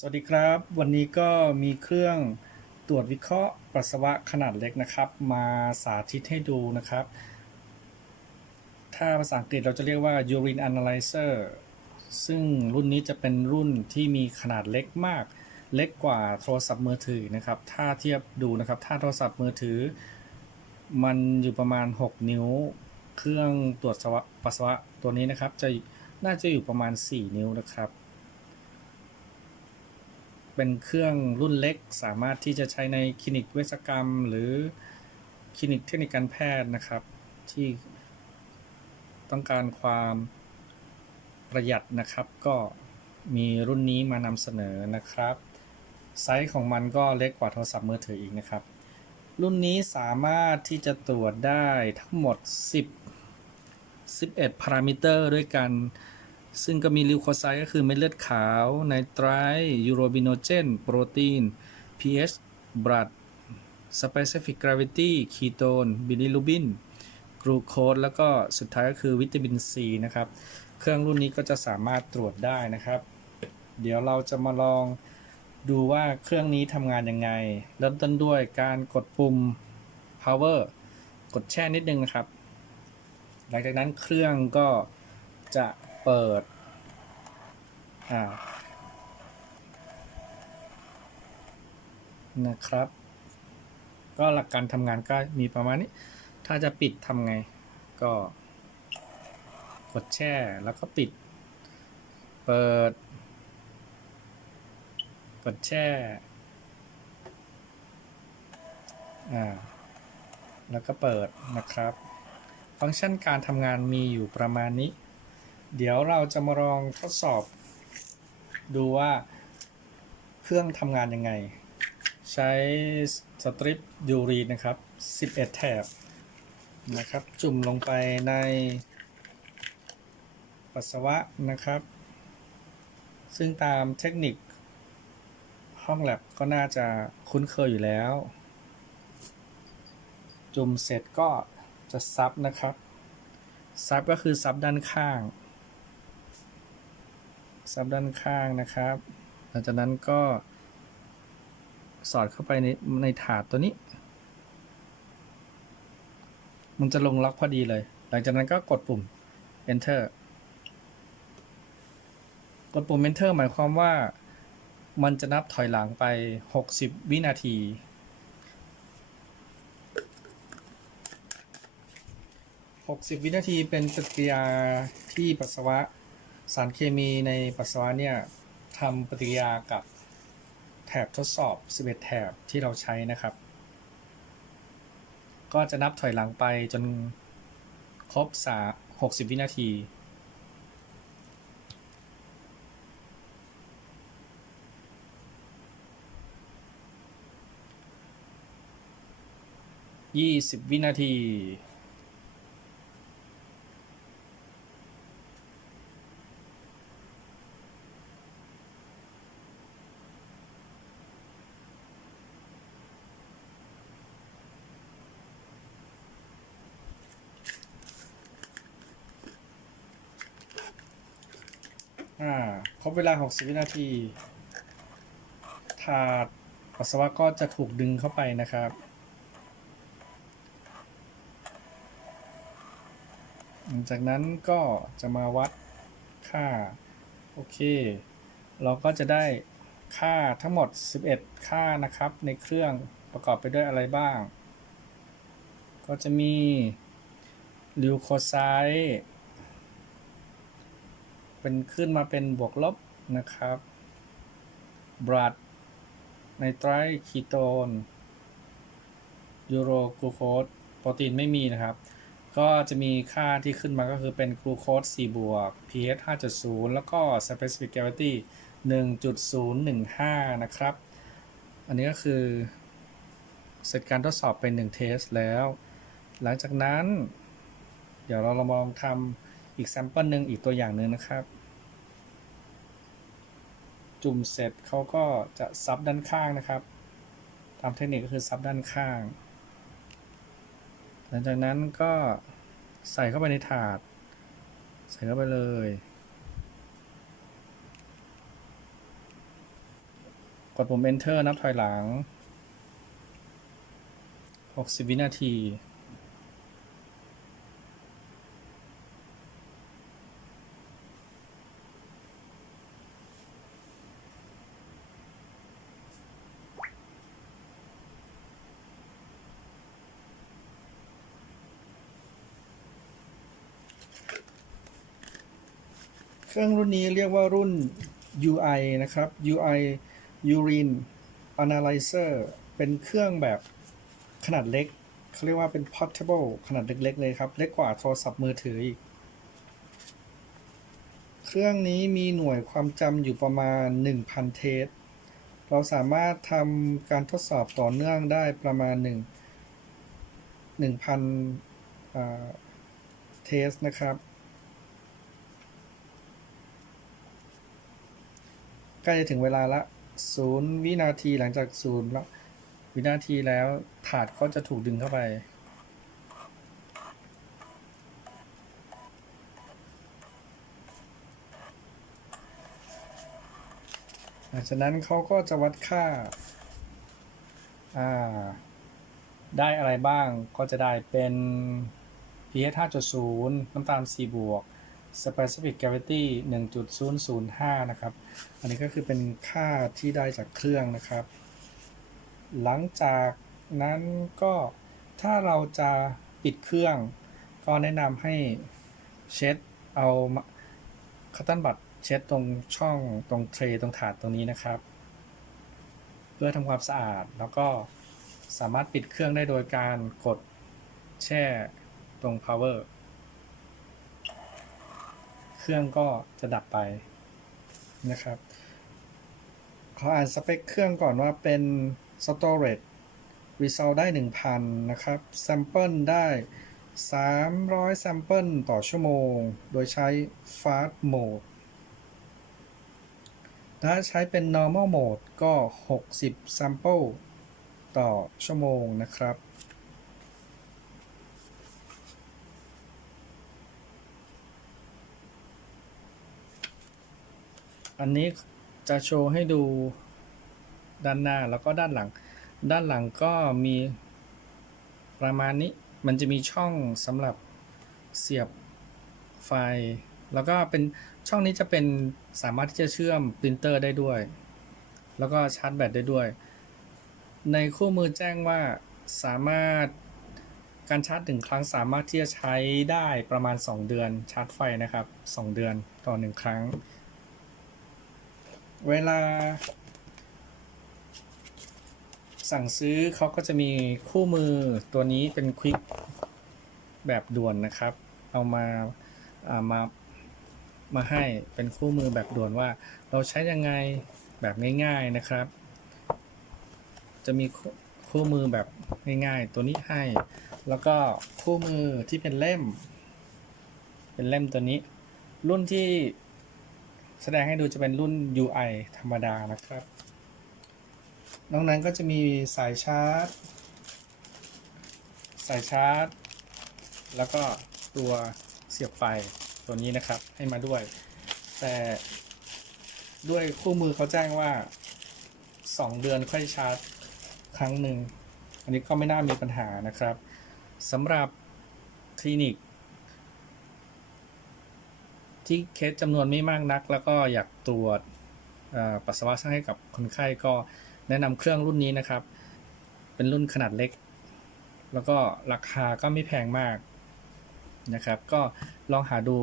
สวัสดีครับ วันนี้ก็มีเครื่องตรวจวิเคราะห์ปัสสาวะขนาดเล็กนะครับ มาสาธิตให้ดูนะครับ ถ้าภาษาอังกฤษเราจะเรียกว่า urine analyzer ซึ่งรุ่นนี้จะเป็นรุ่นที่มีขนาดเล็กมาก เล็กกว่าโทรศัพท์มือถือนะครับ ถ้าเทียบดูนะครับ ถ้าโทรศัพท์มือถือ มันอยู่ประมาณ 6 นิ้ว เครื่องตรวจปัสสาวะตัวนี้นะครับ จะน่าจะอยู่ประมาณ 4 นิ้วนะครับ เป็นเครื่องรุ่นเล็ก สามารถที่จะใช้ในคลินิกเวชกรรม หรือคลินิกเทคนิคการแพทย์นะครับ ที่ต้องการความประหยัดนะครับ ก็มีรุ่นนี้มานำเสนอนะครับ ไซส์ของมันก็เล็กกว่าโทรศัพท์มือถืออีกนะครับ รุ่นนี้สามารถที่จะตรวจได้ทั้งหมด 10 11พารามิเตอร์ด้วยกัน ซึ่งก็มีลิวโคไซต์ก็คือเม็ดเลือดขาวไนไตรยูโรบิโนเจน โปรตีน pH blood specific gravity คีโตนบิลิรูบินกลูโคสแล้วก็สุดท้ายก็คือวิตามินซีนะครับ เครื่องรุ่นนี้ก็จะสามารถตรวจได้นะครับ เดี๋ยวเราจะมาลองดูว่าเครื่องนี้ทำงานยังไง เริ่มต้นด้วยการกดปุ่ม power กดแช่นิดนึงนะครับ หลังจากนั้นเครื่องก็จะ เปิด อ่า นะครับ ก็หลักการทำงานก็มีประมาณนี้ ถ้าจะปิดทำไง ก็ กดแช่แล้วก็ปิด เปิด กดแช่ อ่า แล้วก็เปิดนะครับ ฟังก์ชันการทำงานมีอยู่ประมาณนี้ เดี๋ยวเราจะมาลองทดสอบ ดูว่าเครื่องทำงานยังไง ใช้สตริปยูรีนะครับ 11 แถบนะครับ จุ่มลงไปในปัสสาวะนะครับ ซึ่งตามเทคนิค ห้องแลบก็น่าจะคุ้นเคยอยู่แล้ว จุ่มเสร็จก็จะซับนะครับ ซับก็คือซับด้านข้าง ซับด้านข้างนะครับ หลังจากนั้นก็สอดเข้าไปในในถาดตัวนี้ มันจะลงล็อกพอดีเลย หลังจากนั้นก็กดปุ่ม enter กดปุ่ม enter หมายความว่ามันจะนับถอยหลังไป 60 วินาที 60 วินาทีเป็นปฏิกิริยาที่ปัสสาวะ สารเคมีในปัสสาวะเนี่ยทำปฏิกิริยากับแถบทดสอบ 11 แถบที่เราใช้นะครับ ก็จะนับถอยหลังไปจนครบสา60 วินาที20วินาที อ่าครบเวลา 60 วินาที ถาดปัสสาวะก็จะถูกดึงเข้าไปนะครับ หลังจากนั้นก็จะมาวัดค่า โอเค เราก็จะได้ค่าทั้งหมด 11 ค่านะครับ ในเครื่องประกอบไปด้วยอะไรบ้าง ก็จะมีลิวโคไซต์ เป็นขึ้นมาเป็นบวกลบนะครับบรัดไนไตรคีโตนยูโรกลูโคสโปรตีนไม่มีนะครับ ก็จะมีค่าที่ขึ้นมาก็คือเป็นกลูโคส4บวก pH 5.0 แล้วก็ specific gravity 1.015 นะครับ อันนี้ก็คือ เสร็จการทดสอบไป1เทสแล้ว หลังจากนั้น เดี๋ยวเราลองทำอีกแซมเปิลหนึ่งอีกตัวอย่างหนึ่งนะครับ จุ่มเสร็จเขาก็จะซับด้านข้างนะครับตามเทคนิคก็คือซับด้านข้าง หลังจากนั้นก็ใส่เข้าไปในถาด ใส่เข้าไปเลย กดปุ่ม enter นับถอยหลัง 60 วินาที เครื่องรุ่นนี้เรียกว่ารุ่น UI นะครับ UI Urine Analyzer เป็นเครื่องแบบขนาดเล็กเขาเรียกว่าเป็น portable ขนาดเล็กๆเลยครับ เล็กกว่าโทรศัพท์มือถืออีก เครื่องนี้มีหน่วยความจำอยู่ประมาณ 1,000 เทส เราสามารถทำการทดสอบต่อเนื่องได้ประมาณ 1 1,000อ่าเทสนะครับ ใกล้จะถึงเวลาละศูนย์วินาทีหลังจากศูนย์วินาทีแล้วถาดก็จะถูกดึงเข้าไป หลังจากนั้นเขาก็จะวัดค่า อ่า ได้อะไรบ้างก็จะได้เป็น pH 5.0 น้ำตาล 4 บวก specific gravity 1.005 นะครับ อันนี้ก็คือเป็นค่าที่ได้จากเครื่องนะครับ หลังจากนั้นก็ถ้าเราจะปิดเครื่อง ก็แนะนำให้เช็ดเอาคัตตันบัตเช็ดตรงช่องตรงเทรย์ตรงถาดตรงนี้นะครับ เพื่อทำความสะอาดแล้วก็สามารถปิดเครื่องได้โดยการกดแช่ตรง power เครื่องก็จะดับไปนะครับขออ่านสเปคเครื่องก่อนว่าเป็น storage result ได้ 1,000 นะครับ sample ได้ 300 sample ต่อชั่วโมง โดยใช้ fast mode ถ้าใช้เป็น normal mode ก็ 60 sample ต่อชั่วโมงนะครับ อันนี้จะโชว์ให้ดูด้านหน้าแล้วก็ด้านหลัง ด้านหลังก็มีประมาณนี้ มันจะมีช่องสำหรับเสียบไฟ แล้วก็เป็นช่องนี้จะเป็นสามารถที่จะเชื่อมปรินเตอร์ได้ด้วย แล้วก็ชาร์จแบตได้ด้วย ในคู่มือแจ้งว่าสามารถการชาร์จหนึ่งครั้งสามารถที่จะใช้ได้ประมาณ 2 เดือนชาร์จไฟนะครับ 2 เดือนต่อ 1 ครั้ง เวลา สั่งซื้อเขาก็จะมีคู่มือตัวนี้เป็นควิกแบบด่วนนะครับ เอามาอ่ามามาให้เป็นคู่มือแบบด่วนว่า เราใช้ยังไงแบบง่าย ๆนะครับ จะมีคู่มือแบบง่ายๆ ตัวนี้ให้ แล้วก็คู่มือที่เป็นเล่ม เป็นเล่มตัวนี้ รุ่นที่ แสดงให้ดูจะเป็นรุ่น UI ธรรมดานะครับ นอกนั้นก็จะมีสายชาร์จ สายชาร์จ แล้วก็ตัวเสียบไฟตัวนี้นะครับให้มาด้วย แต่ด้วยคู่มือเขาแจ้งว่า 2 เดือนค่อยชาร์จครั้งหนึ่ง อันนี้ก็ไม่น่ามีปัญหานะครับสำหรับคลินิก ที่เคสจำนวนไม่มากนัก แล้วก็อยากตรวจปัสสาวะให้กับคนไข้ก็แนะนำเครื่องรุ่นนี้นะครับ เป็นรุ่นขนาดเล็ก แล้วก็ราคาก็ไม่แพงมากนะครับ ก็ลองหาดู